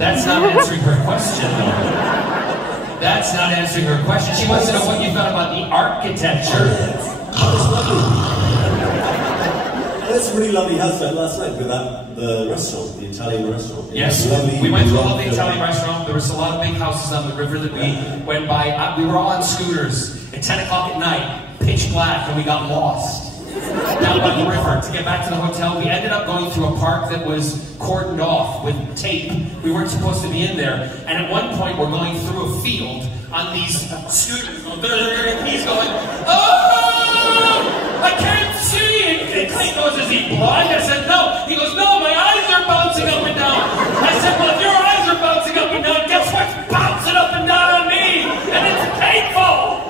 That's not answering her question, though. That's not answering her question. She wants to know what you thought about the architecture. It's a really lovely house last night with the restaurant, the Italian restaurant. Yes, we went to a lovely Italian restaurant. There was a lot of big houses on the river that we went by. We were all on scooters at 10 o'clock at night, pitch black, and we got lost down by the river to get back to the hotel. We ended up going through a park that was cordoned off with tape. We weren't supposed to be in there. And at one point, we're going through a field on these scooters. And he's going, oh, I can't see. And Clayton goes, is he blind? I said, no. He goes, no, my eyes are bouncing up and down. I said, well, if your eyes are bouncing up and down, guess what's bouncing up and down on me? And it's painful.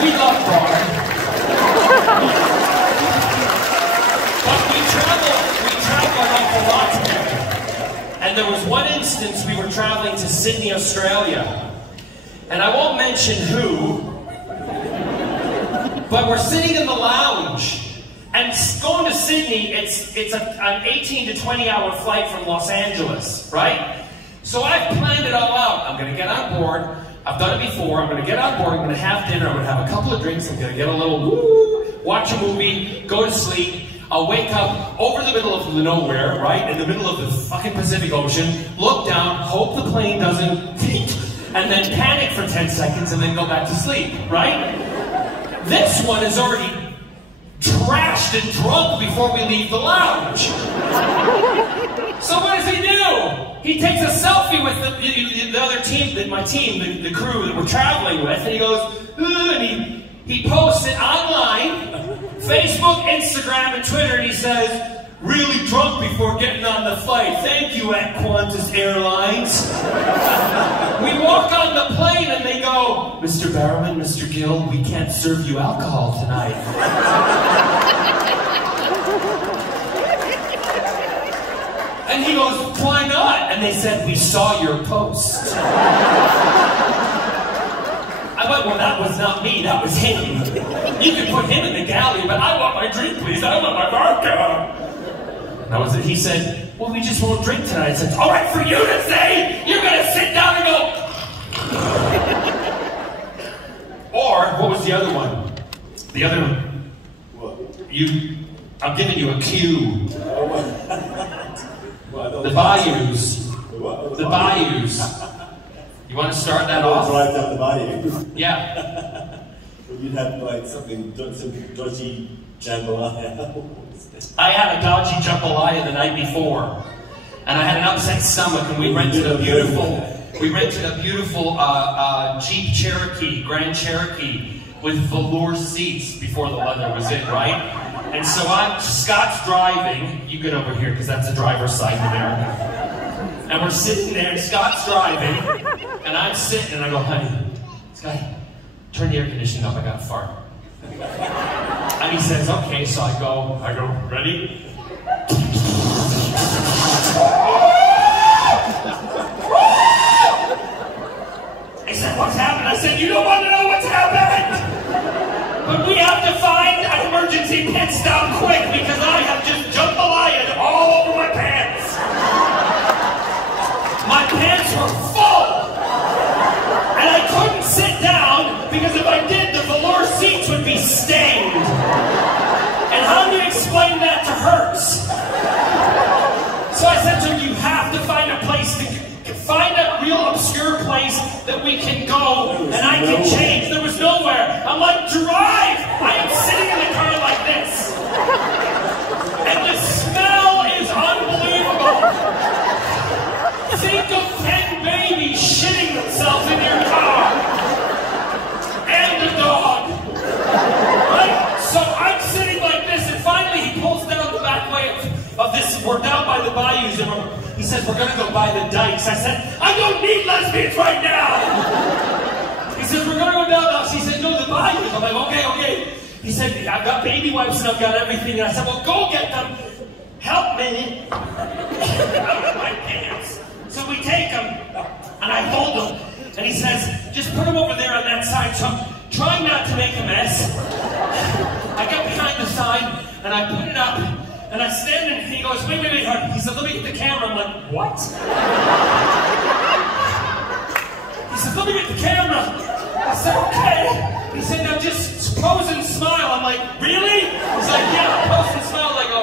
We love Bard. But we travel an awful lot together. And there was one instance we were traveling to Sydney, Australia. And I won't mention who, but we're sitting in the lounge. And going to Sydney, it's an 18 to 20 hour flight from Los Angeles, right? So I've planned it all out. I'm going to get on board. I've done it before. I'm going to get on board. I'm going to have dinner. I'm going to have a couple of drinks. I'm going to get a little woo, watch a movie, go to sleep. I'll wake up over the middle of the nowhere, right? In the middle of the fucking Pacific Ocean, look down, hope the plane doesn't and then panic for 10 seconds and then go back to sleep, right? This one is already trashed and drunk before we leave the lounge. So what does he do? He takes a selfie with the other team, my team, the crew that we're traveling with, and he goes, and he posts it online, Facebook, Instagram, and Twitter, and he says, really drunk before getting on the flight. Thank you at Qantas Airlines. We walk on the plane and they go, Mr. Barrowman, Mr. Gill, we can't serve you alcohol tonight. And he goes, why not? And they said, we saw your post. I went, well, that was not me, that was him. You can put him in the galley, but I want my drink, please. I want my vodka. That was it. He said, well, we just won't drink tonight. I said, all right, for you to say, you're going to sit down and go. Or, what was the other one? The other one. What? I'm giving you a cue. The bayous. The bayous. You want to start that off? Drive down the bayou. Yeah. Well, you'd have like some dodgy jambalaya. I had a dodgy jambalaya the night before, and I had an upset stomach, and we rented a beautiful Jeep Cherokee, Grand Cherokee, with velour seats before the leather was in, right? And so Scott's driving. You get over here because that's the driver's side in America. And we're sitting there, and Scott's driving, and I'm sitting, and I go, honey, Scott, turn the air conditioning up. I got to fart. And he says, okay, so I go, ready? He said, what's happened? I said, you don't want to know what's happened! But we have to find an emergency pit stop quick because I have just jambalaya'd all over my pants. My pants were full! And I couldn't sit down because if I did, the velour seats would be stained. And how do you explain that to Hertz? So I said to him, you have to find a place to find a real obscure place that we can go and I can change. There was nowhere. I'm like, drive! I am sitting in the car like this. And the smell is unbelievable. Think of 10 babies shitting themselves in your car. And the dog. Right? So I'm sitting like this, and finally he pulls down the back way of this. We're down by the bayous, and he says, we're going to go by the dikes. I said, I don't need lesbians right now. He says, we're going to go down the. He said, no, the bayous. I'm like, okay. He said, I've got baby wipes and I've got everything. And I said, well, go get them. Help me. Out of my pants. So we take them, and I hold them. And he says, just put them over there on that side. So I'm trying not to make a mess. I get behind the sign, and I put it up, and I stand, and he goes, wait, honey. He said, let me like, what? He said, let me get the camera. I said, okay. He said, now just pose and smile. I'm like, really? He's like, yeah, pose and smile. I go.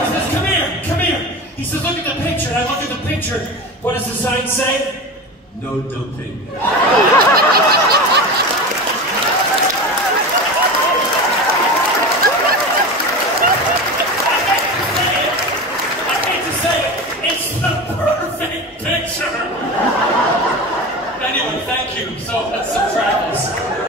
He says, come here, come here. He says, look at the picture. And I look at the picture. What does the sign say? No dumping.